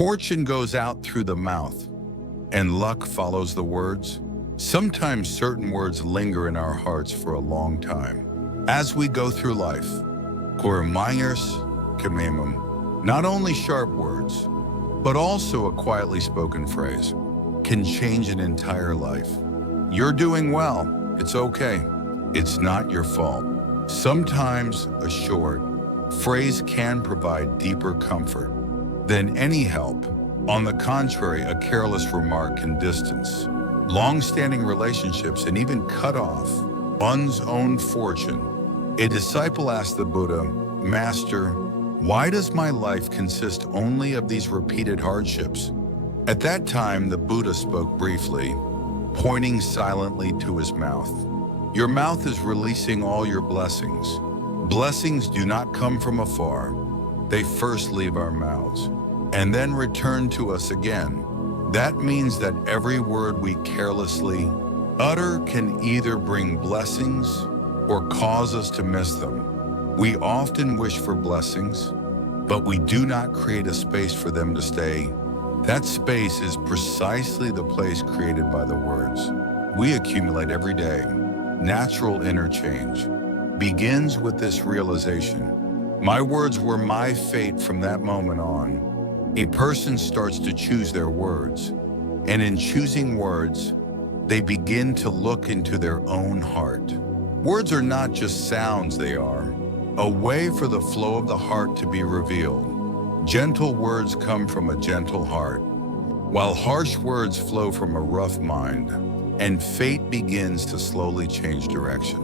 Fortune goes out through the mouth, and luck follows the words. Sometimes certain words linger in our hearts for a long time. As we go through life, Koremaiers Kamemum, not only sharp words, but also a quietly spoken phrase, can change an entire life. You're doing well, it's okay. It's not your fault. Sometimes a short phrase can provide deeper comfort than any help. On the contrary, a careless remark can distance long-standing relationships and even cut off one's own fortune. A disciple asked the Buddha, "Master, why does my life consist only of these repeated hardships?" At that time, the Buddha spoke briefly, pointing silently to his mouth. "Your mouth is releasing all your blessings. Blessings do not come from afar. They first leave our mouths and then return to us again. That means that every word we carelessly utter can either bring blessings or cause us to miss them. We often wish for blessings, but we do not create a space for them to stay. That space is precisely the place created by the words we accumulate every day. Natural interchange begins with this realization. My words were my fate from that moment on. A person starts to choose their words, and in choosing words, they begin to look into their own heart. Words are not just sounds, they are a way for the flow of the heart to be revealed. Gentle words come from a gentle heart, while harsh words flow from a rough mind, and fate begins to slowly change direction.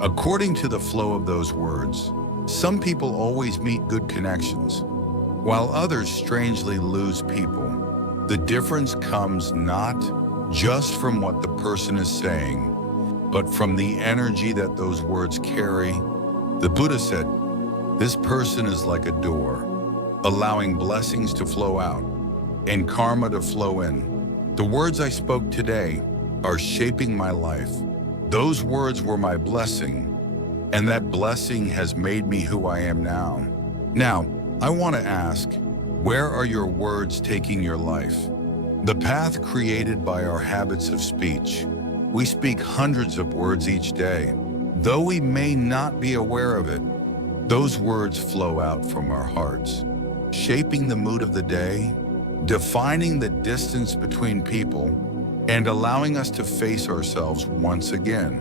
According to the flow of those words, some people always meet good connections, while others strangely lose people. The difference comes not just from what the person is saying, but from the energy that those words carry. The Buddha said, "This person is like a door, allowing blessings to flow out and karma to flow in. The words I spoke today are shaping my life. Those words were my blessing, and that blessing has made me who I am now." Now, I want to ask, where are your words taking your life? The path created by our habits of speech. We speak hundreds of words each day. Though we may not be aware of it, those words flow out from our hearts, shaping the mood of the day, defining the distance between people, and allowing us to face ourselves once again.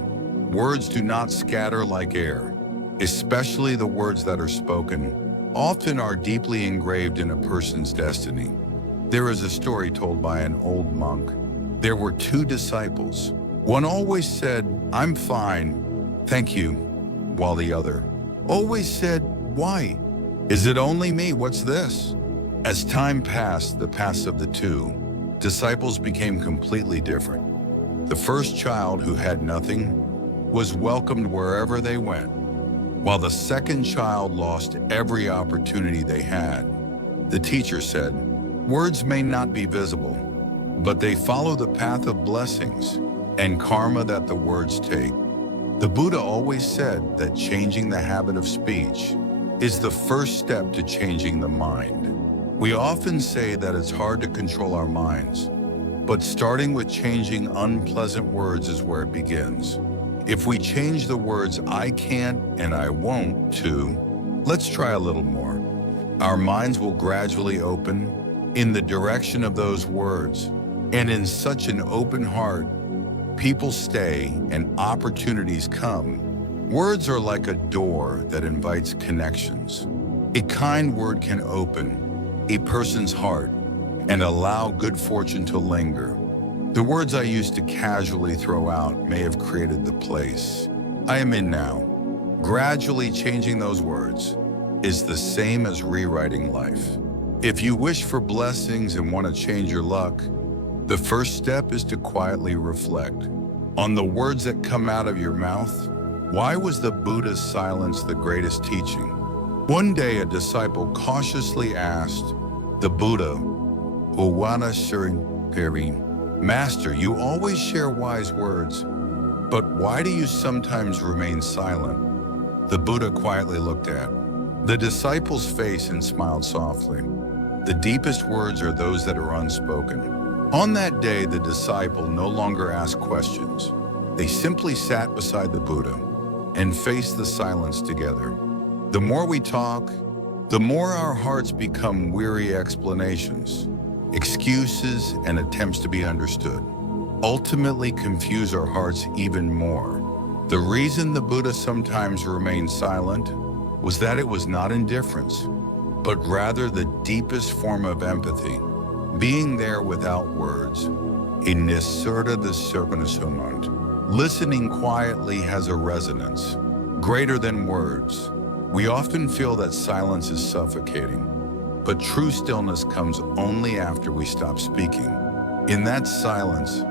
Words do not scatter like air, especially the words that are spoken often are deeply engraved in a person's destiny. There is a story told by an old monk. There were two disciples. One always said, "I'm fine, thank you," while the other always said, "Why? Is it only me? What's this?" As time passed, the paths of the two disciples became completely different. The first child, who had nothing, was welcomed wherever they went, while the second child lost every opportunity they had. The teacher said, "Words may not be visible, but they follow the path of blessings and karma that the words take." The Buddha always said that changing the habit of speech is the first step to changing the mind. We often say that it's hard to control our minds, but starting with changing unpleasant words is where it begins. If we change the words "I can't" and "I won't" to "let's try a little more," our minds will gradually open in the direction of those words. And in such an open heart, people stay and opportunities come. Words are like a door that invites connections. A kind word can open a person's heart and allow good fortune to linger. The words I used to casually throw out may have created the place I am in now. Gradually changing those words is the same as rewriting life. If you wish for blessings and want to change your luck, the first step is to quietly reflect on the words that come out of your mouth. Why was the Buddha's silence the greatest teaching? One day, a disciple cautiously asked the Buddha, "Owana Shurin Peri, Master, you always share wise words, but why do you sometimes remain silent?" The Buddha quietly looked at the disciple's face and smiled softly. The deepest words are those that are unspoken. On that day, the disciple no longer asked questions. They simply sat beside the Buddha and faced the silence together. The more we talk, the more our hearts become weary explanations, excuses, and attempts to be understood. Ultimately confuse our hearts even more. The reason the Buddha sometimes remained silent was that it was not indifference, but rather the deepest form of empathy, being there without words. In Nisarda the Circumsumant, listening quietly has a resonance greater than words. We often feel that silence is suffocating, but true stillness comes only after we stop speaking. In that silence,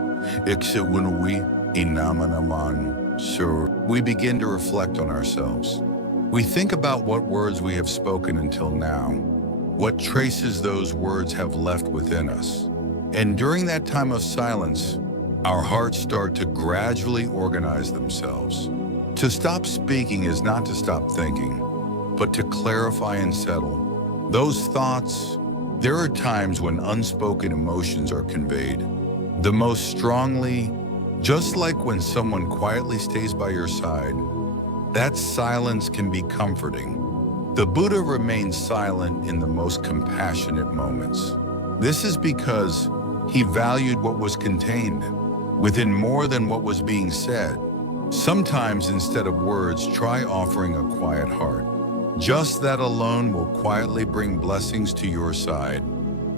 we begin to reflect on ourselves. We think about what words we have spoken until now, what traces those words have left within us. And during that time of silence, our hearts start to gradually organize themselves. To stop speaking is not to stop thinking, but to clarify and settle those thoughts. There are times when unspoken emotions are conveyed the most strongly, just like when someone quietly stays by your side. That silence can be comforting. The Buddha remained silent in the most compassionate moments. This is because he valued what was contained within more than what was being said. Sometimes, instead of words, try offering a quiet heart. Just that alone will quietly bring blessings to your side.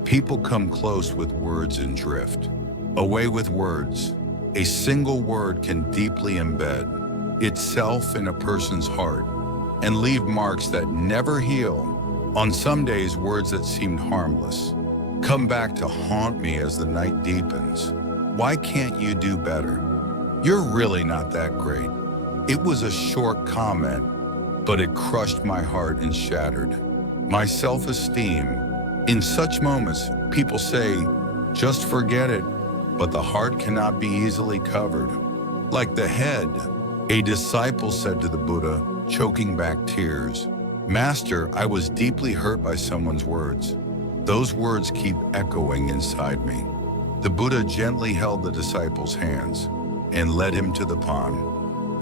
People come close with words and drift away with words. A single word can deeply embed itself in a person's heart and leave marks that never heal. On some days, words that seemed harmless come back to haunt me as the night deepens. Why can't you do better? You're really not that great. It was a short comment, but it crushed my heart and shattered my self-esteem. In such moments, people say, just forget it, but the heart cannot be easily covered. Like the head, a disciple said to the Buddha, choking back tears, "Master, I was deeply hurt by someone's words. Those words keep echoing inside me." The Buddha gently held the disciple's hands and led him to the pond.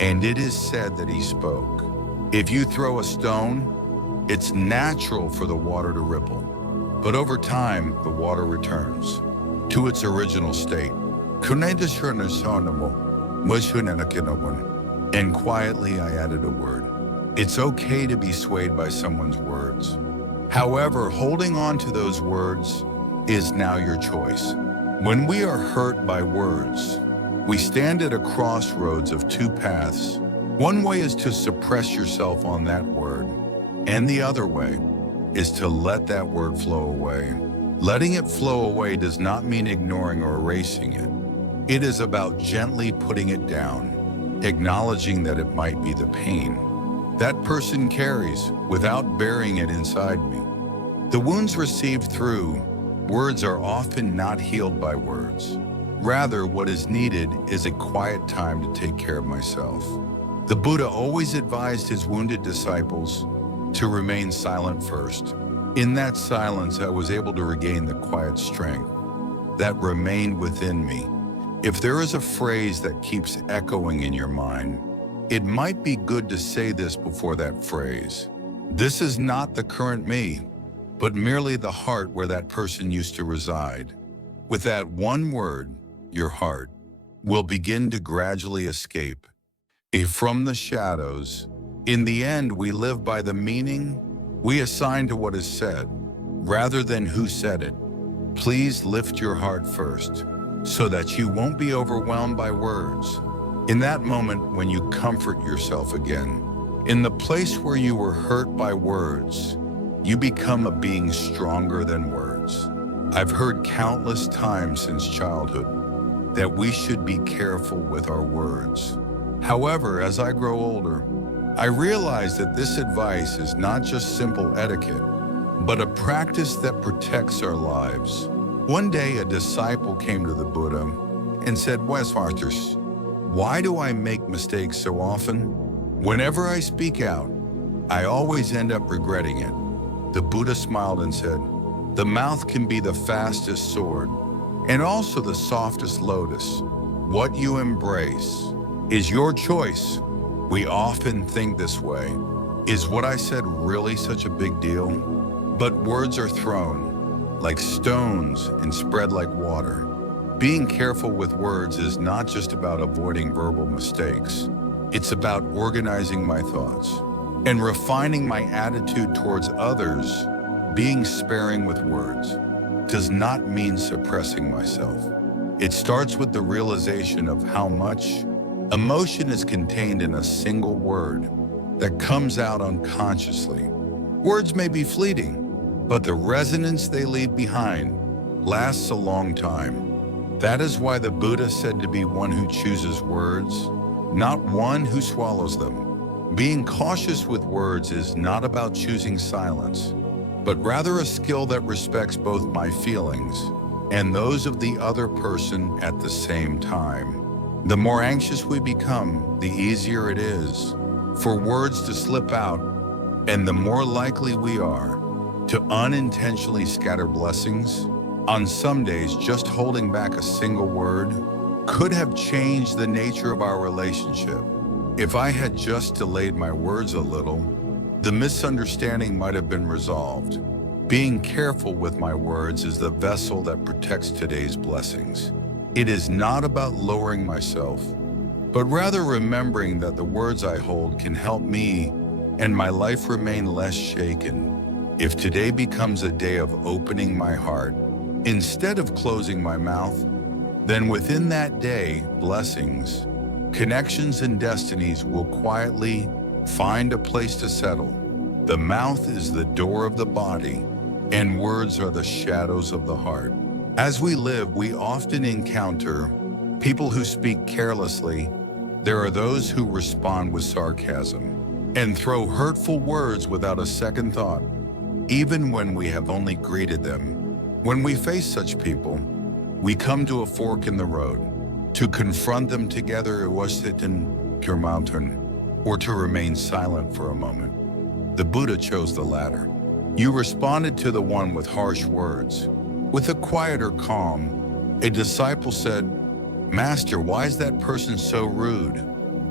And it is said that he spoke, "If you throw a stone, it's natural for the water to ripple. But over time, the water returns to its original state." And quietly I added a word. It's okay to be swayed by someone's words. However, holding on to those words is now your choice. When we are hurt by words, we stand at a crossroads of two paths. One way is to suppress yourself on that word, and the other way is to let that word flow away. Letting it flow away does not mean ignoring or erasing it. It is about gently putting it down, acknowledging that it might be the pain that person carries without burying it inside me. The wounds received through words are often not healed by words. Rather, what is needed is a quiet time to take care of myself. The Buddha always advised his wounded disciples to remain silent first. In that silence, I was able to regain the quiet strength that remained within me. If there is a phrase that keeps echoing in your mind, it might be good to say this before that phrase. This is not the current me, but merely the heart where that person used to reside. With that one word, your heart will begin to gradually escape from the shadows. In the end, we live by the meaning we assign to what is said, rather than who said it. Please lift your heart first, so that you won't be overwhelmed by words. In that moment when you comfort yourself again, in the place where you were hurt by words, you become a being stronger than words. I've heard countless times since childhood that we should be careful with our words. However, as I grow older, I realize that this advice is not just simple etiquette, but a practice that protects our lives. One day, a disciple came to the Buddha and said, "Westmasters, why do I make mistakes so often? Whenever I speak out, I always end up regretting it." The Buddha smiled and said, The mouth can be the fastest sword and also the softest lotus. What you embrace is your choice. We often think this way. Is what I said really such a big deal? But words are thrown like stones and spread like water. Being careful with words is not just about avoiding verbal mistakes. It's about organizing my thoughts and refining my attitude towards others. Being sparing with words does not mean suppressing myself. It starts with the realization of how much emotion is contained in a single word that comes out unconsciously. Words may be fleeting, but the resonance they leave behind lasts a long time. That is why the Buddha said to be one who chooses words, not one who swallows them. Being cautious with words is not about choosing silence, but rather a skill that respects both my feelings and those of the other person at the same time. The more anxious we become, the easier it is for words to slip out, and the more likely we are to unintentionally scatter blessings. On some days, just holding back a single word could have changed the nature of our relationship. If I had just delayed my words a little, the misunderstanding might have been resolved. Being careful with my words is the vessel that protects today's blessings. It is not about lowering myself, but rather remembering that the words I hold can help me and my life remain less shaken. If today becomes a day of opening my heart instead of closing my mouth, then within that day, blessings, connections, and destinies will quietly find a place to settle. The mouth is the door of the body, and words are the shadows of the heart. As we live, we often encounter people who speak carelessly. There are those who respond with sarcasm and throw hurtful words without a second thought, even when we have only greeted them. When we face such people, we come to a fork in the road. To confront them together or to remain silent for a moment. The Buddha chose the latter. You responded to the one with harsh words. With a quieter calm, a disciple said, "Master, why is that person so rude?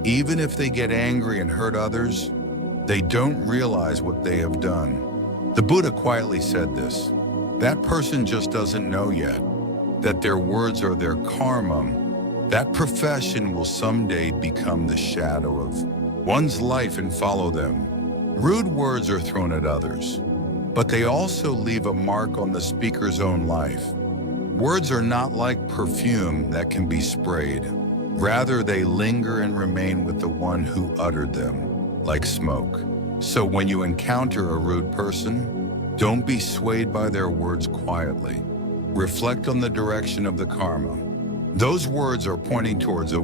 Even if they get angry and hurt others, they don't realize what they have done." The Buddha quietly said this. That person just doesn't know yet that their words are their karma. That profession will someday become the shadow of one's life and follow them. Rude words are thrown at others, but they also leave a mark on the speaker's own life. Words are not like perfume that can be sprayed. Rather, they linger and remain with the one who uttered them, like smoke. So when you encounter a rude person, don't be swayed by their words quietly. Reflect on the direction of the karma. Those words are pointing towards a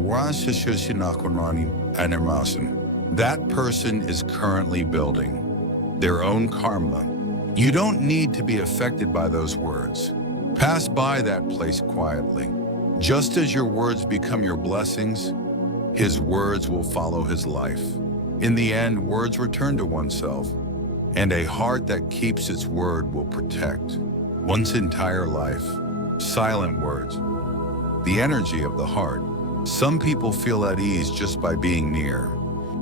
that person is currently building their own karma. You don't need to be affected by those words. Pass by that place quietly. Just as your words become your blessings, his words will follow his life. In the end, words return to oneself, and a heart that keeps its word will protect one's entire life. Silent words. The energy of the heart. Some people feel at ease just by being near,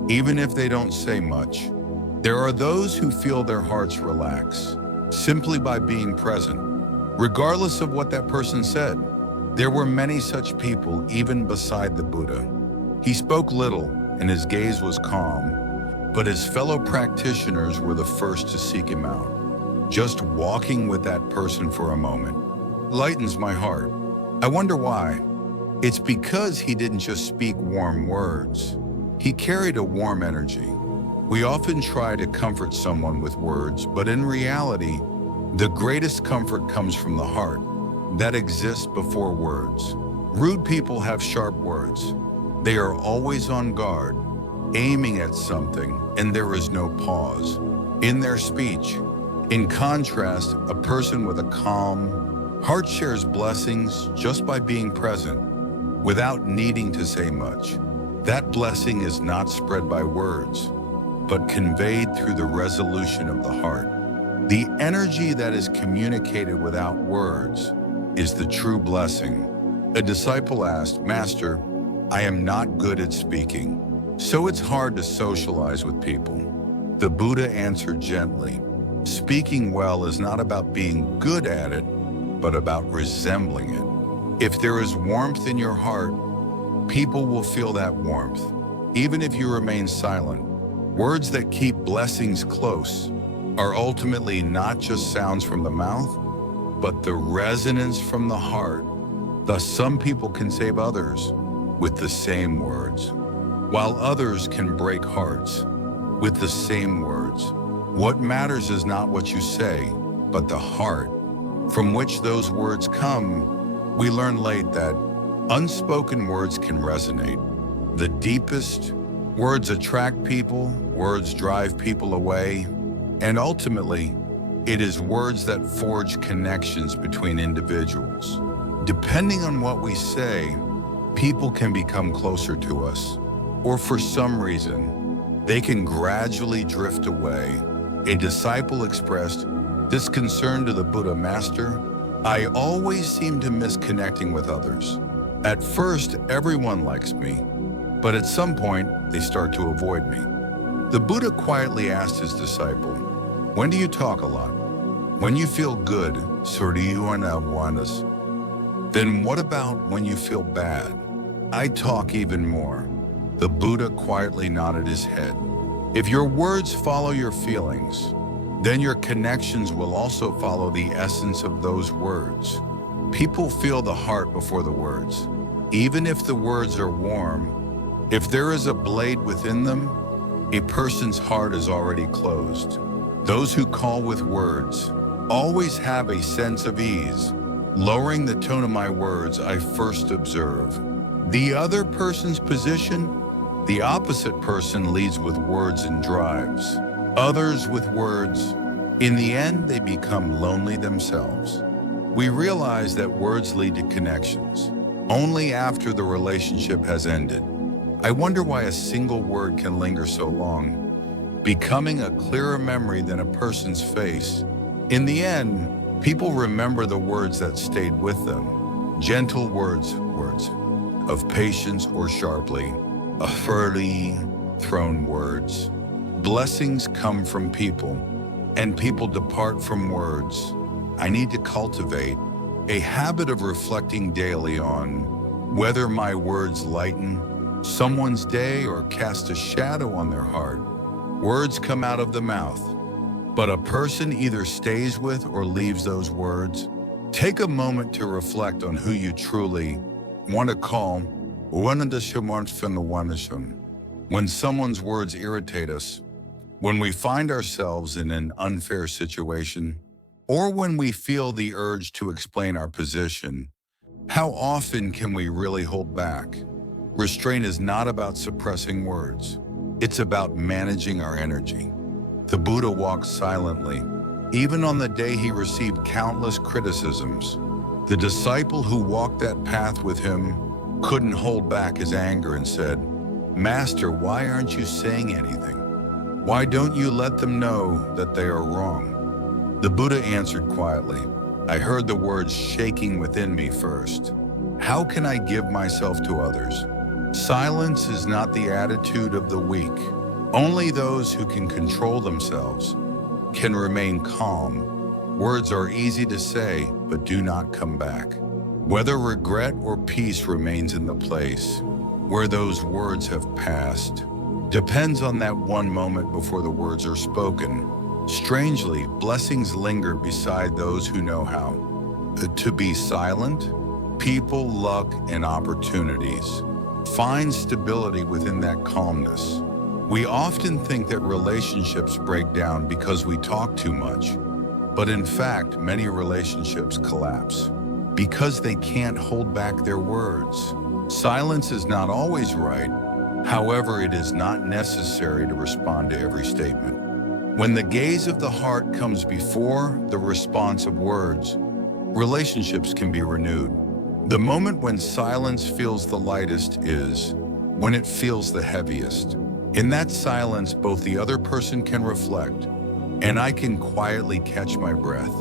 even if they don't say much. There are those who feel their hearts relax simply by being present, regardless of what that person said. There were many such people even beside the Buddha. He spoke little and his gaze was calm, but his fellow practitioners were the first to seek him out. Just walking with that person for a moment lightens my heart. I wonder why. It's because he didn't just speak warm words. He carried a warm energy. We often try to comfort someone with words, but in reality, the greatest comfort comes from the heart that exists before words. Rude people have sharp words. They are always on guard, aiming at something, and there is no pause in their speech. In contrast, a person with a calm heart shares blessings just by being present, without needing to say much. That blessing is not spread by words, but conveyed through the resolution of the heart. The energy that is communicated without words is the true blessing. A disciple asked, "Master, I am not good at speaking, so it's hard to socialize with people." The Buddha answered gently, "Speaking well is not about being good at it, but about resembling it. If there is warmth in your heart, people will feel that warmth, even if you remain silent. Words that keep blessings close are ultimately not just sounds from the mouth, but the resonance from the heart. Thus, some people can save others with the same words, while others can break hearts with the same words. What matters is not what you say, but the heart from which those words come." We learned late that unspoken words can resonate. The deepest words attract people, words drive people away, and ultimately, it is words that forge connections between individuals. Depending on what we say, people can become closer to us, or for some reason, they can gradually drift away. A disciple expressed this concern to the Buddha, "Master, I always seem to miss connecting with others. At first, everyone likes me, but at some point, they start to avoid me." The Buddha quietly asked his disciple, "When do you talk a lot? When you feel good, suriyuanawanas. Then what about when you feel bad?" "I talk even more." The Buddha quietly nodded his head. If your words follow your feelings, then your connections will also follow the essence of those words. People feel the heart before the words. Even if the words are warm, if there is a blade within them, a person's heart is already closed. Those who call with words always have a sense of ease. Lowering the tone of my words, I first observe the other person's position. The opposite person leads with words and drives others with words. In the end, they become lonely themselves. We realize that words lead to connections only after the relationship has ended. I wonder why a single word can linger so long, becoming a clearer memory than a person's face. In the end, people remember the words that stayed with them. Gentle words of patience or sharply, firmly thrown words. Blessings come from people, and people depart from words. I need to cultivate a habit of reflecting daily on whether my words lighten someone's day or cast a shadow on their heart. Words come out of the mouth, but a person either stays with or leaves those words. Take a moment to reflect on who you truly want to call. When someone's words irritate us, when we find ourselves in an unfair situation, or when we feel the urge to explain our position, how often can we really hold back? Restraint is not about suppressing words. It's about managing our energy. The Buddha walked silently, even on the day he received countless criticisms. The disciple who walked that path with him couldn't hold back his anger and said, "Master, why aren't you saying anything? Why don't you let them know that they are wrong?" The Buddha answered quietly, "I heard the words shaking within me first. How can I give myself to others?" Silence is not the attitude of the weak. Only those who can control themselves can remain calm. Words are easy to say, but do not come back. Whether regret or peace remains in the place where those words have passed depends on that one moment before the words are spoken. Strangely, blessings linger beside those who know how to be silent. People, luck, and opportunities find stability within that calmness. We often think that relationships break down because we talk too much, but in fact, many relationships collapse because they can't hold back their words. Silence is not always right. However, it is not necessary to respond to every statement. When the gaze of the heart comes before the response of words, relationships can be renewed. The moment when silence feels the lightest is when it feels the heaviest. In that silence, both the other person can reflect and I can quietly catch my breath.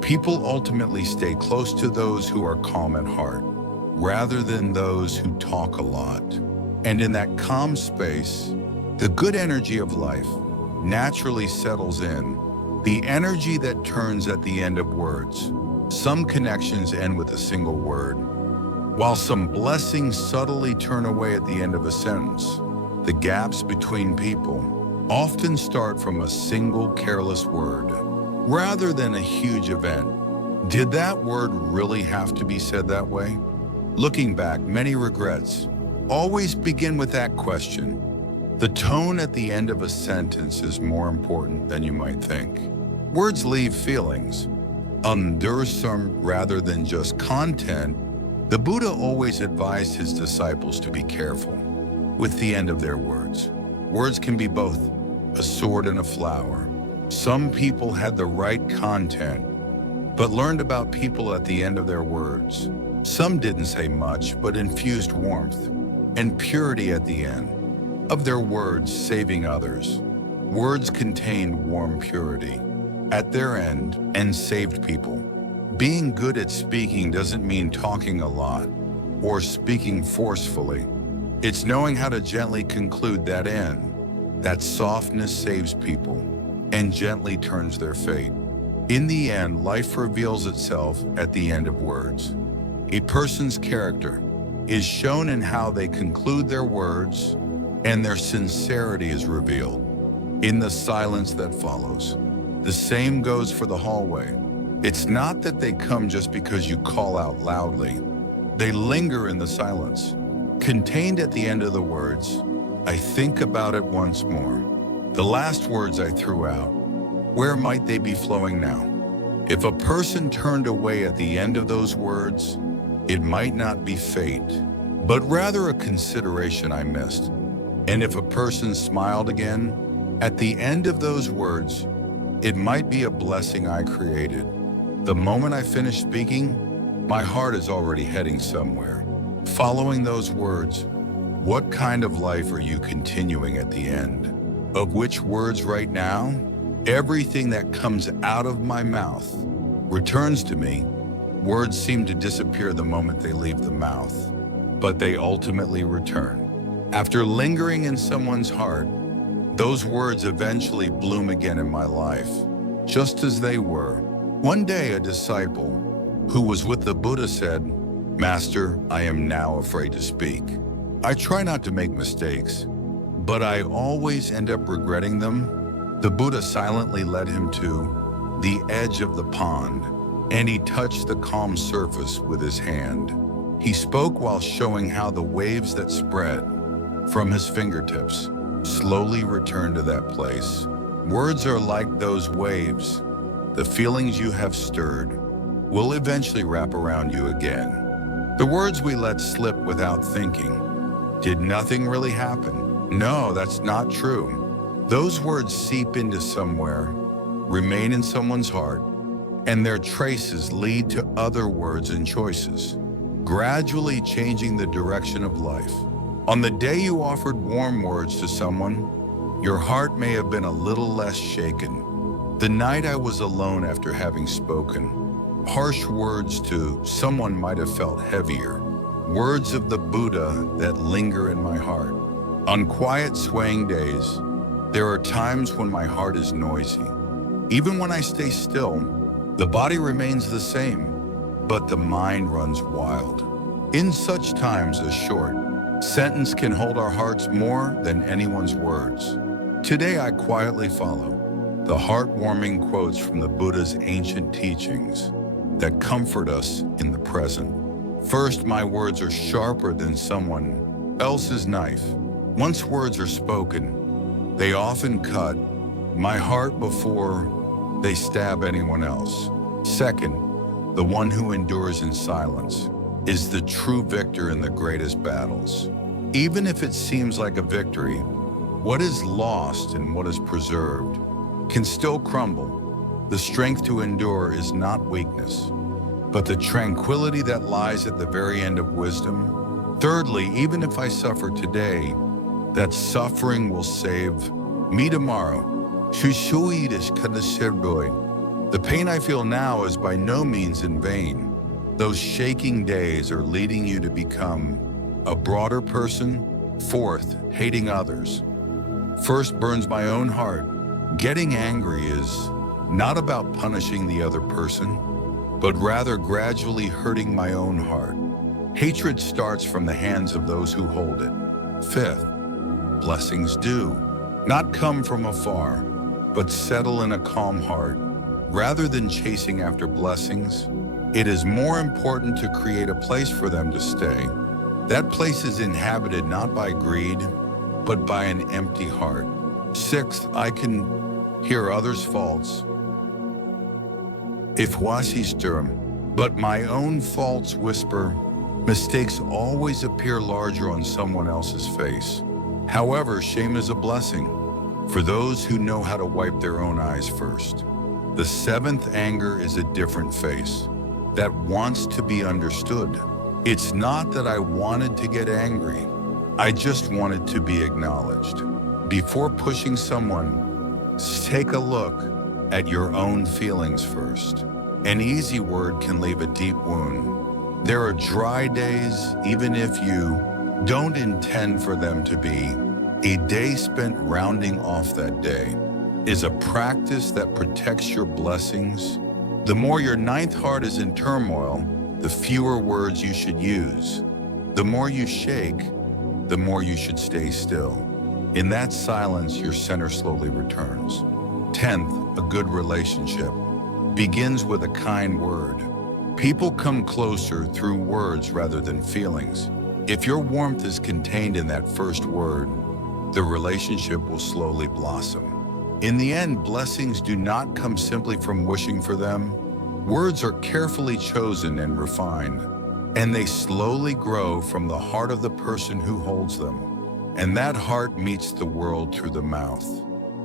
People ultimately stay close to those who are calm at heart, rather than those who talk a lot. And in that calm space, the good energy of life naturally settles in, the energy that turns at the end of words. Some connections end with a single word, while some blessings subtly turn away at the end of a sentence. The gaps between people often start from a single careless word, rather than a huge event. Did that word really have to be said that way? Looking back, many regrets always begin with that question. The tone at the end of a sentence is more important than you might think. Words leave feelings, some rather than just content. The Buddha always advised his disciples to be careful with the end of their words. Words can be both a sword and a flower. Some people had the right content, but learned about people at the end of their words. Some didn't say much, but infused warmth and purity at the end of their words, saving others. Words contained warm purity at their end and saved people. Being good at speaking doesn't mean talking a lot or speaking forcefully. It's knowing how to gently conclude that end. That softness saves people and gently turns their fate. In the end, life reveals itself at the end of words. A person's character is shown in how they conclude their words, and their sincerity is revealed in the silence that follows. The same goes for the hallway. It's not that they come just because you call out loudly. They linger in the silence. Contained at the end of the words, I think about it once more. The last words I threw out, where might they be flowing now? If a person turned away at the end of those words, it might not be fate, but rather a consideration I missed. And if a person smiled again, at the end of those words, it might be a blessing I created. The moment I finish speaking, my heart is already heading somewhere. Following those words, what kind of life are you continuing at the end? Of which words right now? Everything that comes out of my mouth returns to me. Words seem to disappear the moment they leave the mouth, but they ultimately return. After lingering in someone's heart, those words eventually bloom again in my life, just as they were. One day, a disciple who was with the Buddha said, "Master, I am now afraid to speak. I try not to make mistakes, but I always end up regretting them." The Buddha silently led him to the edge of the pond, and he touched the calm surface with his hand. He spoke while showing how the waves that spread from his fingertips slowly returned to that place. Words are like those waves. The feelings you have stirred will eventually wrap around you again. The words we let slip without thinking. Did nothing really happen? No, that's not true. Those words seep into somewhere, remain in someone's heart, and their traces lead to other words and choices, gradually changing the direction of life. On the day you offered warm words to someone, your heart may have been a little less shaken. The night I was alone after having spoken, harsh words to someone might have felt heavier. Words of the Buddha that linger in my heart. On quiet, swaying days, there are times when my heart is noisy. Even when I stay still, the body remains the same, but the mind runs wild. In such times, a short sentence can hold our hearts more than anyone's words. Today, I quietly follow the heartwarming quotes from the Buddha's ancient teachings that comfort us in the present. First, my words are sharper than someone else's knife. Once words are spoken, they often cut my heart before they stab anyone else. Second, the one who endures in silence is the true victor in the greatest battles. Even if it seems like a victory, what is lost and what is preserved can still crumble. The strength to endure is not weakness, but the tranquility that lies at the very end of wisdom. Thirdly, even if I suffer today, that suffering will save me tomorrow. The pain I feel now is by no means in vain. Those shaking days are leading you to become a broader person. Fourth, hating others. First burns my own heart. Getting angry is not about punishing the other person, but rather gradually hurting my own heart. Hatred starts from the hands of those who hold it. Fifth, blessings do not come from afar, but settle in a calm heart. Rather than chasing after blessings, it is more important to create a place for them to stay. That place is inhabited not by greed, but by an empty heart. Sixth, I can hear others' faults, if wasisturum, but my own faults whisper. Mistakes always appear larger on someone else's face. However, shame is a blessing for those who know how to wipe their own eyes first. The seventh, anger is a different face that wants to be understood. It's not that I wanted to get angry. I just wanted to be acknowledged. Before pushing someone, take a look at your own feelings first. An easy word can leave a deep wound. There are dry days, even if you don't intend for them to be. A day spent rounding off that day is a practice that protects your blessings. The more your ninth heart is in turmoil, the fewer words you should use. The more you shake, the more you should stay still. In that silence, your center slowly returns. 10th, a good relationship begins with a kind word. People come closer through words rather than feelings. If your warmth is contained in that first word, the relationship will slowly blossom. In the end, blessings do not come simply from wishing for them. Words are carefully chosen and refined, and they slowly grow from the heart of the person who holds them. And that heart meets the world through the mouth,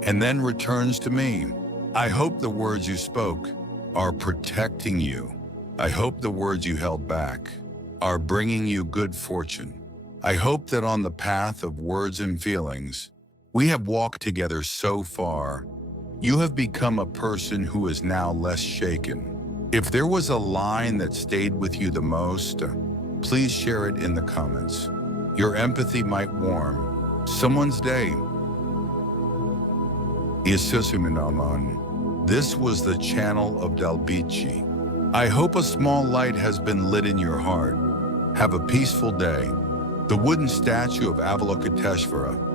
and then returns to me. I hope the words you spoke are protecting you. I hope the words you held back are bringing you good fortune. I hope that on the path of words and feelings, we have walked together so far, you have become a person who is now less shaken. If there was a line that stayed with you the most, please share it in the comments. Your empathy might warm someone's day. This was the channel of Dalbici. I hope a small light has been lit in your heart. Have a peaceful day. The wooden statue of Avalokiteshvara